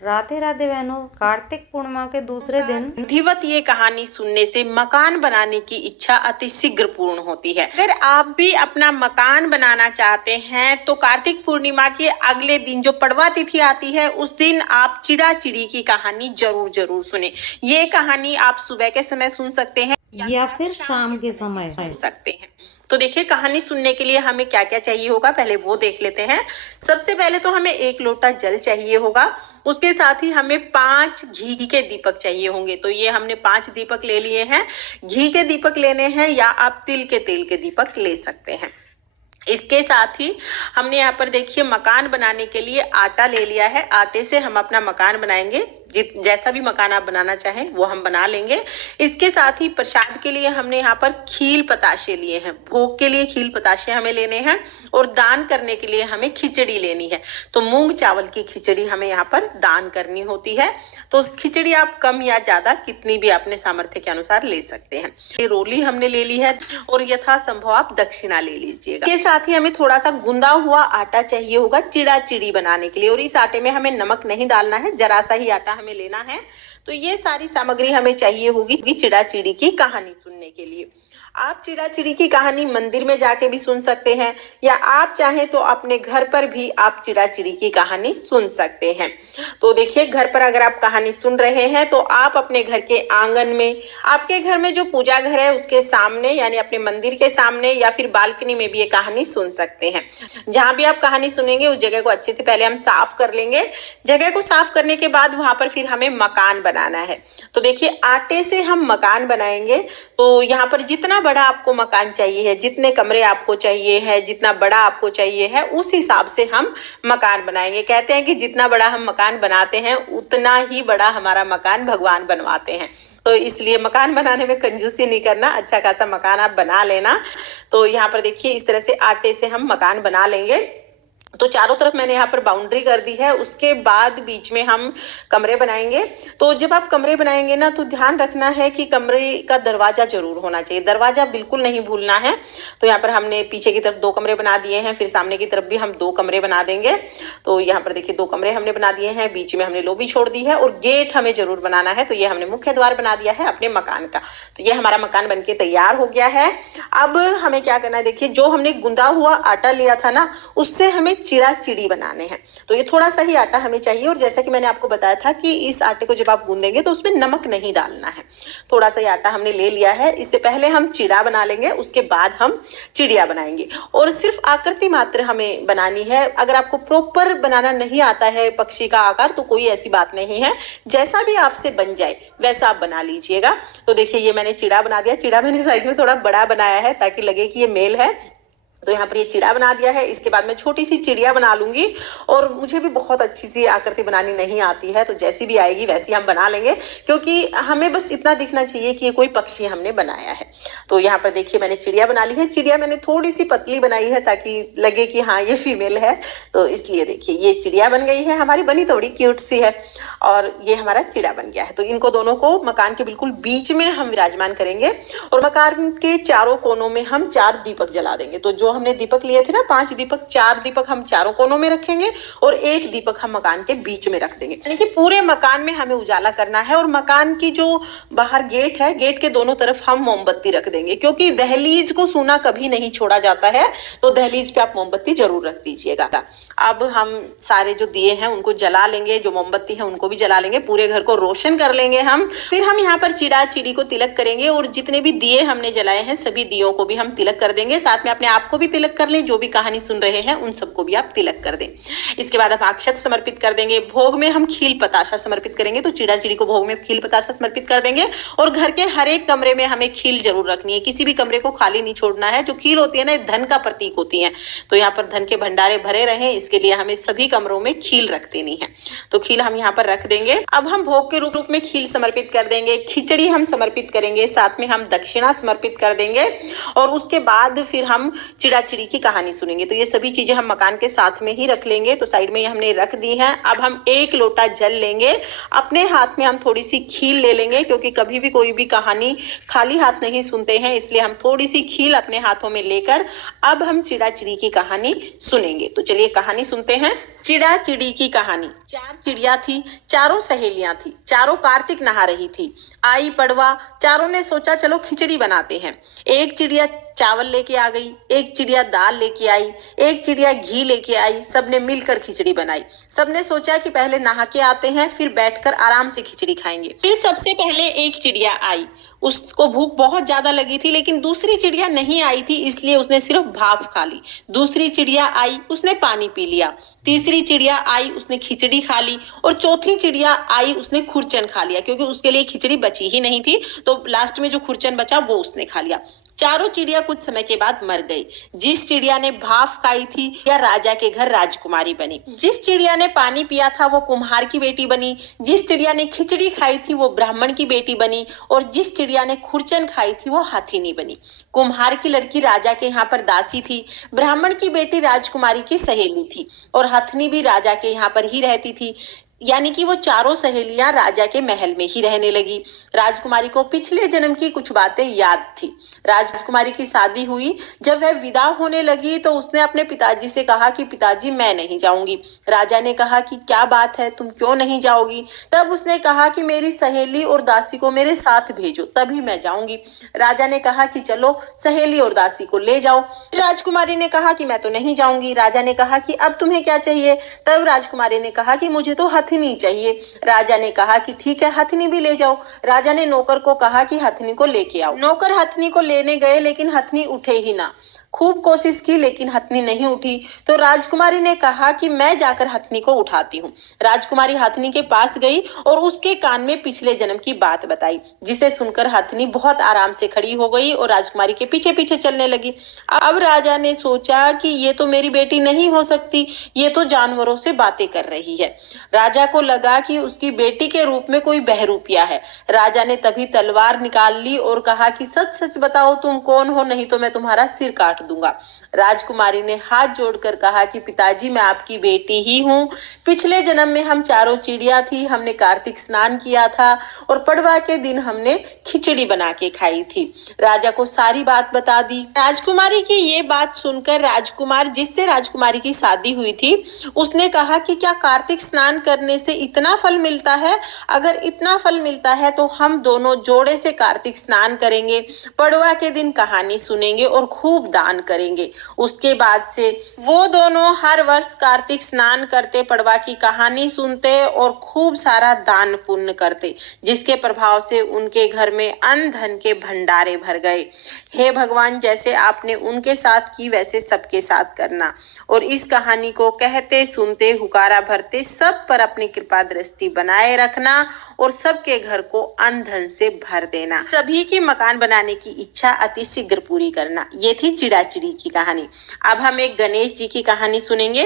राधे राधे बहनों, कार्तिक पूर्णिमा के दूसरे दिन विधिवत ये कहानी सुनने से मकान बनाने की इच्छा अति शीघ्र पूर्ण होती है। अगर आप भी अपना मकान बनाना चाहते हैं तो कार्तिक पूर्णिमा के अगले दिन जो पड़वा तिथि आती है उस दिन आप चिड़ा चिड़ी की कहानी जरूर सुने। ये कहानी आप सुबह के समय सुन सकते हैं या फिर शाम के समय सुन सकते हैं। तो देखिए, कहानी सुनने के लिए हमें क्या क्या चाहिए होगा, पहले वो देख लेते हैं। सबसे पहले तो हमें 1 लोटा जल चाहिए होगा। उसके साथ ही हमें 5 घी के दीपक चाहिए होंगे। तो ये हमने 5 दीपक ले लिए हैं। घी के दीपक लेने हैं या आप तिल के तेल के दीपक ले सकते हैं। इसके साथ ही हमने यहाँ पर देखिए मकान बनाने के लिए आटा ले लिया है। आटे से हम अपना मकान बनाएंगे। जैसा भी मकान आप बनाना चाहें वो हम बना लेंगे। इसके साथ ही प्रसाद के लिए हमने यहाँ पर खील पताशे लिए हैं। भोग के लिए खील पताशे हमें लेने हैं और दान करने के लिए हमें खिचड़ी लेनी है। तो मूंग चावल की खिचड़ी हमें यहाँ पर दान करनी होती है। तो खिचड़ी आप कम या ज्यादा कितनी भी अपने सामर्थ्य के अनुसार ले सकते हैं। ये रोली हमने ले ली है और यथासंभव आप दक्षिणा ले लीजिएगा। इसके साथ ही हमें थोड़ा सा गुंदा हुआ आटा चाहिए होगा चिड़ा चिड़ी बनाने के लिए, और इस आटे में हमें नमक नहीं डालना है, जरा सा ही आटा हमें लेना है। तो ये सारी सामग्री हमें चाहिए होगी चिड़ा चिड़ी की कहानी सुनने के लिए। आप चिड़ा चिड़ी की कहानी मंदिर में जाके भी सुन सकते हैं या आप चाहें तो अपने घर पर भी आप चिड़ा चिड़ी की कहानी सुन सकते हैं। तो देखिए, घर पर अगर आप कहानी सुन रहे हैं तो आप अपने घर के आंगन में, आपके घर में जो पूजा घर है उसके सामने यानी अपने मंदिर के सामने या फिर बालकनी में भी ये कहानी सुन सकते हैं। जहां भी आप कहानी सुनेंगे उस जगह को अच्छे से पहले हम साफ कर लेंगे। जगह को साफ करने के बाद वहां पर फिर हमें मकान बनाना है। तो देखिए, आटे से हम मकान बनाएंगे। तो यहाँ पर जितना बड़ा आपको मकान चाहिए है, जितने कमरे आपको चाहिए है, जितना बड़ा आपको चाहिए है, उस हिसाब से हम मकान बनाएंगे। कहते हैं कि जितना बड़ा हम मकान बनाते हैं उतना ही बड़ा हमारा मकान भगवान बनवाते हैं। तो इसलिए मकान बनाने में कंजूसी नहीं करना, अच्छा खासा मकान आप बना लेना। तो यहाँ पर देखिए, इस तरह से आटे से हम मकान बना लेंगे। तो चारों तरफ मैंने यहाँ पर बाउंड्री कर दी है। उसके बाद बीच में हम कमरे बनाएंगे। तो जब आप कमरे बनाएंगे ना तो ध्यान रखना है कि कमरे का दरवाजा जरूर होना चाहिए, दरवाजा बिल्कुल नहीं भूलना है। तो यहाँ पर हमने पीछे की तरफ 2 कमरे बना दिए हैं, फिर सामने की तरफ भी हम 2 कमरे बना देंगे। तो यहाँ पर देखिए 2 कमरे हमने बना दिए हैं, बीच में हमने लॉबी छोड़ दी है और गेट हमें जरूर बनाना है। तो ये हमने मुख्य द्वार बना दिया है अपने मकान का। तो ये हमारा मकान बनके तैयार हो गया है। अब हमें क्या करना है, देखिए जो हमने गुंदा हुआ आटा लिया था ना उससे हमें चिड़ा चिड़ी बनाने हैं। तो ये थोड़ा सा ही आटा हमें चाहिए और जैसा कि मैंने आपको बताया था कि इस आटे को जब आप गूंदेंगे तो उसमें नमक नहीं डालना है। थोड़ा सा ही आटा हमने ले लिया है। इससे पहले हम चिड़ा बना लेंगे, उसके बाद हम चिड़िया बनाएंगे। और सिर्फ आकृति मात्र हमें बनानी है। अगर आपको प्रॉपर बनाना नहीं आता है पक्षी का आकार तो कोई ऐसी बात नहीं है, जैसा भी आपसे बन जाए वैसा आप बना लीजिएगा। तो देखिए, ये मैंने चिड़ा बना दिया। चिड़ा मैंने साइज में थोड़ा बड़ा बनाया है ताकि लगे कि ये मेल है। तो यहाँ पर ये चिड़ा बना दिया है। इसके बाद मैं छोटी सी चिड़िया बना लूंगी और मुझे भी बहुत अच्छी सी आकृति बनानी नहीं आती है, तो जैसी भी आएगी वैसी हम बना लेंगे, क्योंकि हमें बस इतना दिखना चाहिए कि ये कोई पक्षी हमने बनाया है। तो यहाँ पर देखिए मैंने चिड़िया बना ली है। चिड़िया मैंने थोड़ी सी पतली बनाई है ताकि लगे कि हाँ ये फीमेल है। तो इसलिए देखिए ये चिड़िया बन गई है हमारी, बनी थोड़ी क्यूट सी है और ये हमारा चिड़ा बन गया है। तो इनको दोनों को मकान के बिल्कुल बीच में हम विराजमान करेंगे और मकान के चारों कोनों में हम 4 दीपक जला देंगे। तो जो हमने दीपक लिए थे ना 5 दीपक, 4 दीपक हम चारों कोनों में रखेंगे और 1 दीपक हम मकान के बीच में रख देंगे। यानी कि पूरे मकान में हमें उजाला करना है। और मकान की जो बाहर गेट है, गेट के दोनों तरफ हम मोमबत्ती रख देंगे, क्योंकि दहलीज को सूना कभी नहीं छोड़ा जाता है। तो दहलीज पे आप मोमबत्ती जरूर रख दीजिएगा। अब हम सारे जो दिए हैं उनको जला लेंगे, जो मोमबत्ती है उनको भी जला लेंगे, पूरे घर को रोशन कर लेंगे हम। फिर हम यहाँ पर चिड़ा चिड़ी को तिलक करेंगे और जितने भी दिए हमने जलाए हैं सभी दियों को भी हम तिलक कर देंगे। साथ में अपने आप को भी तिलक कर लें, जो भी कहानी सुन रहे हैं उन सबको भी आप तिलक कर दें। इसके बाद हम अक्षत समर्पित कर देंगे। भोग में हम खील पताशा समर्पित करेंगे। तो चिड़ा चिड़ी को भोग में खील पताशा समर्पित कर देंगे और घर के हर एक कमरे में हमें खील जरूर रखनी है। किसी भी कमरे को खाली नहीं छोड़ना है। जो खील होती है ना, धन का प्रतीक होती है, तो यहाँ पर धन के भंडारे भरे रहे, इसके लिए हमें सभी कमरों में खील रख देनी है। तो खील हम यहाँ पर रख देंगे। अब हम भोग के रूप में खील समर्पित कर देंगे, खिचड़ी हम समर्पित करेंगे, साथ में हम दक्षिणा समर्पित कर देंगे और उसके बाद फिर हम चिड़ा चिड़ी की कहानी सुनेंगे। तो ये सभी चीजें हम मकान के साथ में ही रख लेंगे। तो साइड में हमने रख दी हैं। अब हम 1 लोटा जल लेंगे, अपने हाथ में हम थोड़ी सी खील ले लेंगे, क्योंकि कभी भी कोई भी कहानी खाली हाथ नहीं सुनते हैं, इसलिए हम थोड़ी सी खील अपने हाथों में लेकर अब हम चिड़ा चिड़ी की कहानी सुनेंगे। तो चलिए कहानी सुनते हैं। चिड़ा चिड़ी की कहानी। 4 चिड़िया थी, चारों सहेलियां थी, चारों कार्तिक नहा रही थी। आई पड़वा, चारों ने सोचा चलो खिचड़ी बनाते हैं। एक चिड़िया चावल लेके आ गई, एक चिड़िया दाल लेके आई, एक चिड़िया घी लेके आई। सबने मिलकर खिचड़ी बनाई। सबने सोचा कि पहले नहा के आते हैं, फिर बैठकर आराम से खिचड़ी खाएंगे। फिर सबसे पहले एक चिड़िया आई, उसको भूख बहुत ज्यादा लगी थी, लेकिन दूसरी चिड़िया नहीं आई थी, इसलिए उसने सिर्फ भाप खा ली। दूसरी चिड़िया आई, उसने पानी पी लिया। तीसरी चिड़िया आई, उसने खिचड़ी खा ली। और चौथी चिड़िया आई, उसने खुरचन खा लिया, क्योंकि उसके लिए खिचड़ी बची ही नहीं थी, तो लास्ट में जो खुरचन बचा वो उसने खा लिया। चारों चिड़िया कुछ समय के बाद मर गई। जिस चिड़िया ने भाप खाई थी या राजा के घर राजकुमारी बनी। जिस चिड़िया ने पानी पिया था वो कुम्हार की बेटी बनी। जिस चिड़िया ने खिचड़ी खाई थी वो ब्राह्मण की बेटी बनी। और जिस चिड़िया ने खुरचन खाई थी वो हाथिनी बनी। कुम्हार की लड़की राजा के यहाँ पर दासी थी, ब्राह्मण की बेटी राजकुमारी की सहेली थी, और हथनी भी राजा के यहाँ पर ही रहती थी। यानी कि वो चारों सहेलियां राजा के महल में ही रहने लगी। राजकुमारी को पिछले जन्म की कुछ बातें याद थी। राजकुमारी की शादी हुई। जब वह विदा होने लगी तो उसने अपने पिताजी से कहा कि पिताजी मैं नहीं जाऊंगी। राजा ने कहा कि क्या बात है, तुम क्यों नहीं जाओगी? तब उसने कहा कि मेरी सहेली और दासी को मेरे साथ भेजो, तभी मैं जाऊंगी। राजा ने कहा कि चलो सहेली और दासी को ले जाओ। राजकुमारी ने कहा कि मैं तो नहीं जाऊंगी। राजा ने कहा कि अब तुम्हें क्या चाहिए? तब राजकुमारी ने कहा कि मुझे तो हथनी चाहिए। राजा ने कहा कि ठीक है, हथनी भी ले जाओ। राजा ने नौकर को कहा कि हथनी को लेके आओ। नौकर हथनी को लेने गए, लेकिन हथनी उठे ही ना। खूब कोशिश की लेकिन हथनी नहीं उठी। तो राजकुमारी ने कहा कि मैं जाकर हथनी को उठाती हूँ। राजकुमारी हथनी के पास गई और उसके कान में पिछले जन्म की बात बताई, जिसे सुनकर हथनी बहुत आराम से खड़ी हो गई और राजकुमारी के पीछे पीछे चलने लगी। अब राजा ने सोचा कि ये तो मेरी बेटी नहीं हो सकती, ये तो जानवरों से बातें कर रही है। राजा को लगा कि उसकी बेटी के रूप में कोई बहरूपिया है। राजा ने तभी तलवार निकाल ली और कहा कि सच सच बताओ तुम कौन हो, नहीं तो मैं तुम्हारा सिर काट दूंगा। राजकुमारी ने हाथ जोड़कर कहा कि पिताजी मैं आपकी बेटी ही हूँ। पिछले जन्म में हम चारों चिड़िया थी, हमने कार्तिक स्नान किया था और पड़वा के दिन हमने खिचड़ी बना के खाई थी। राजा को सारी बात बता दी। राजकुमारी की ये बात सुनकर राजकुमार जिससे राजकुमारी की शादी हुई थी उसने कहा कि क्या कार्तिक स्नान करने से इतना फल मिलता है? अगर इतना फल मिलता है तो हम दोनों जोड़े से कार्तिक स्नान करेंगे, पड़वा के दिन कहानी सुनेंगे और खूब दान करेंगे। उसके बाद से वो दोनों हर वर्ष कार्तिक स्नान करते, पड़वा की कहानी सुनते और खूब सारा दान पुण्य करते, जिसके प्रभाव से उनके घर में अन्न धन के भंडारे भर गए। हे भगवान, जैसे आपने उनके साथ की वैसे सबके साथ करना और इस कहानी को कहते सुनते हुकारा भरते सब पर अपनी कृपा दृष्टि बनाए रखना और सबके घर को अन्न धन से भर देना। सभी की मकान बनाने की इच्छा अति शीघ्र पूरी करना। ये थी चिड़ा चिड़ी की कहानी। अब हम एक गणेश जी की कहानी सुनेंगे।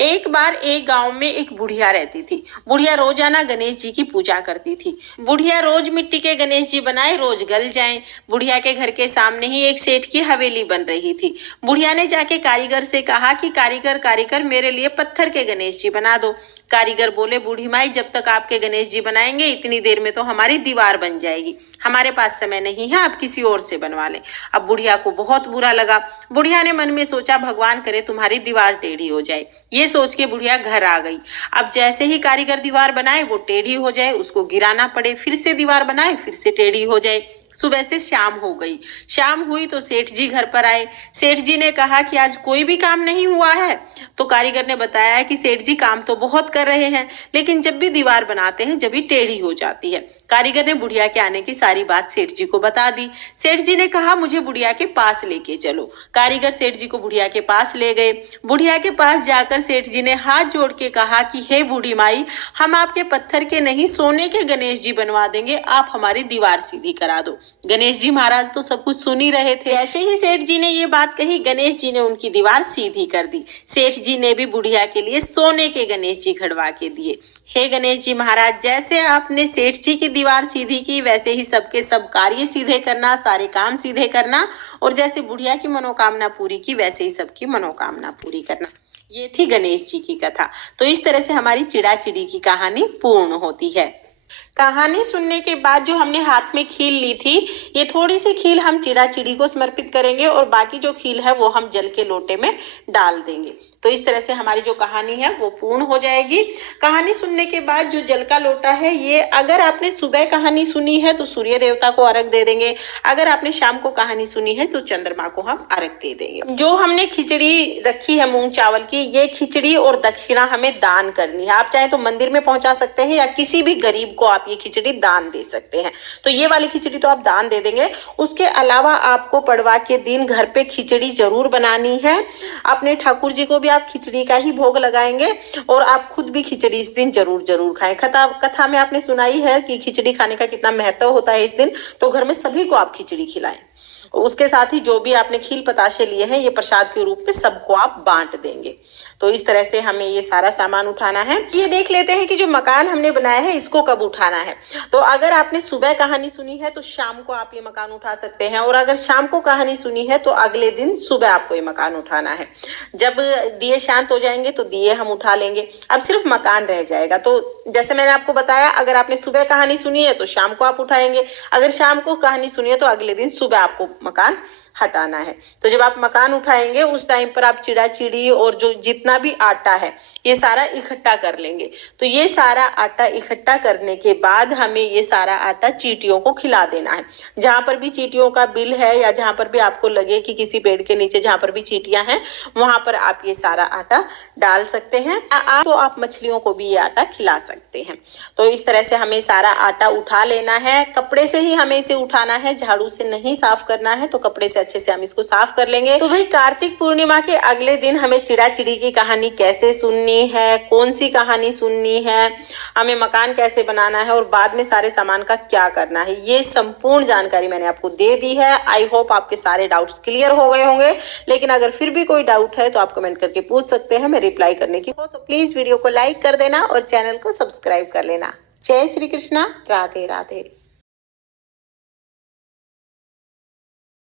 एक बार एक गांव में एक बुढ़िया रहती थी। बुढ़िया रोजाना गणेश जी की पूजा करती थी। बुढ़िया रोज मिट्टी के गणेश जी बनाए, रोज गल जाएं। बुढ़िया के घर के सामने ही एक सेठ की हवेली बन रही थी। बुढ़िया ने जाके कारीगर से कहा कि कारीगर मेरे लिए पत्थर के गणेश जी बना दो। कारीगर बोले, बूढ़ी माई जब तक आपके गणेश जी बनाएंगे इतनी देर में तो हमारी दीवार बन जाएगी, हमारे पास समय नहीं है, आप किसी और से बनवा लें। अब बुढ़िया को बहुत बुरा लगा। बुढ़िया ने मन में सोचा, भगवान करे तुम्हारी दीवार टेढ़ी हो जाए। ये सोच के बुढ़िया घर आ गई। अब जैसे ही कारीगर दीवार बनाए वो टेढ़ी हो जाए, उसको गिराना पड़े, फिर से दीवार बनाए फिर से टेढ़ी हो जाए। सुबह से शाम हो गई। शाम हुई तो सेठ जी घर पर आए। सेठ जी ने कहा कि आज कोई भी काम नहीं हुआ है। तो कारीगर ने बताया कि सेठ जी काम तो बहुत कर रहे हैं, लेकिन जब भी दीवार बनाते हैं जब भी टेढ़ी हो जाती है। कारीगर ने बुढ़िया के आने की सारी बात सेठ जी को बता दी। सेठ जी ने कहा मुझे बुढ़िया के पास लेके चलो। कारीगर सेठ जी को बुढ़िया के पास ले गए। बुढ़िया के पास जाकर सेठ जी ने हाथ जोड़ के कहा कि हे बूढ़ी माई, हम आपके पत्थर के नहीं सोने के गणेश जी बनवा देंगे, आप हमारी दीवार सीधी करा दो। गणेश जी महाराज तो सब कुछ सुन ही रहे थे। जैसे ही सेठ जी ने ये बात कही, गणेश जी ने उनकी दीवार सीधी कर दी। सेठ जी ने भी बुढ़िया के लिए सोने के गणेश जी खड़वा के दिए। हे गणेश जी महाराज, जैसे आपने सेठ जी की दीवार सीधी की वैसे ही सबके सब कार्य सीधे करना, सारे काम सीधे करना, और जैसे बुढ़िया की मनोकामना पूरी की वैसे ही सबकी मनोकामना पूरी करना। ये थी गणेश जी की कथा। तो इस तरह से हमारी चिड़ा चिड़ी की कहानी पूर्ण होती है। कहानी सुनने के बाद जो हमने हाथ में खील ली थी, ये थोड़ी सी खील हम चिड़ा चिड़ी को समर्पित करेंगे और बाकी जो खील है वो हम जल के लोटे में डाल देंगे। तो इस तरह से हमारी जो कहानी है वो पूर्ण हो जाएगी। कहानी सुनने के बाद जो जल का लोटा है, ये अगर आपने सुबह कहानी सुनी है तो सूर्य देवता को अर्घ दे देंगे, अगर आपने शाम को कहानी सुनी है तो चंद्रमा को हम अर्घ दे देंगे। जो हमने खिचड़ी रखी है मूंग चावल की, ये खिचड़ी और दक्षिणा हमें दान करनी है। आप चाहे तो मंदिर में पहुंचा सकते हैं या किसी भी गरीब को आप ये खिचड़ी दान दे सकते हैं। तो ये वाली खिचड़ी तो आप दान दे देंगे। उसके अलावा आपको पड़वा के दिन घर पे खिचड़ी जरूर बनानी है। अपने ठाकुर जी को भी आप खिचड़ी का ही भोग लगाएंगे और आप खुद भी खिचड़ी इस दिन जरूर खाएं। कथा में आपने सुनाई है कि खिचड़ी खाने का कितना महत्व होता है इस दिन, तो घर में सभी को आप खिचड़ी खिलाएं। उसके साथ ही जो भी आपने खील पताशे लिए हैं, ये प्रसाद के रूप में सबको आप बांट देंगे। तो इस तरह से हमें ये सारा सामान उठाना है। ये देख लेते हैं कि जो मकान हमने बनाया है इसको कब उठाना है। तो अगर आपने सुबह कहानी सुनी है तो शाम को आप ये मकान उठा सकते हैं, और अगर शाम को कहानी सुनी है तो अगले दिन सुबह आपको ये मकान उठाना है। जब दिए शांत हो जाएंगे तो दिए हम उठा लेंगे, अब सिर्फ मकान रह जाएगा। तो जैसे मैंने आपको बताया, अगर आपने सुबह कहानी सुनी है तो शाम को आप उठाएंगे, अगर शाम को कहानी सुनी है तो अगले दिन सुबह आपको मकान हटाना है। तो जब आप मकान उठाएंगे उस टाइम पर आप चिड़ा चिड़ी और जो जितना भी आटा है ये सारा इकट्ठा कर लेंगे। तो ये सारा आटा इकट्ठा करने के बाद हमें ये सारा आटा चींटियों को खिला देना है। जहां पर भी चींटियों का बिल है या जहां पर भी आपको लगे कि किसी पेड़ के नीचे जहां पर भी चींटियां हैं वहां पर आप ये सारा आटा डाल सकते हैं। तो आप मछलियों को भी ये आटा खिला सकते हैं। तो इस तरह से हमें सारा आटा उठा लेना है। कपड़े से ही हमें इसे उठाना है, झाड़ू से नहीं साफ करना है। तो कपड़े से अच्छे से हम इसको साफ कर लेंगे। तो भाई कार्तिक पूर्णिमा के अगले दिन हमें चिड़ा चिड़ी की कहानी कैसे सुननी है, कौन सी कहानी सुननी है, हमें मकान कैसे बनाना है और बाद में सारे सामान का क्या करना है, ये संपूर्ण जानकारी मैंने आपको दे दी है। आई होप आपके सारे डाउट्स क्लियर हो गए होंगे। लेकिन अगर फिर भी कोई डाउट है तो आप कमेंट करके पूछ सकते हैं, मैं रिप्लाई करने की हो। तो प्लीज वीडियो को लाइक कर देना और चैनल को सब्सक्राइब कर लेना। जय श्री कृष्णा, राधे राधे।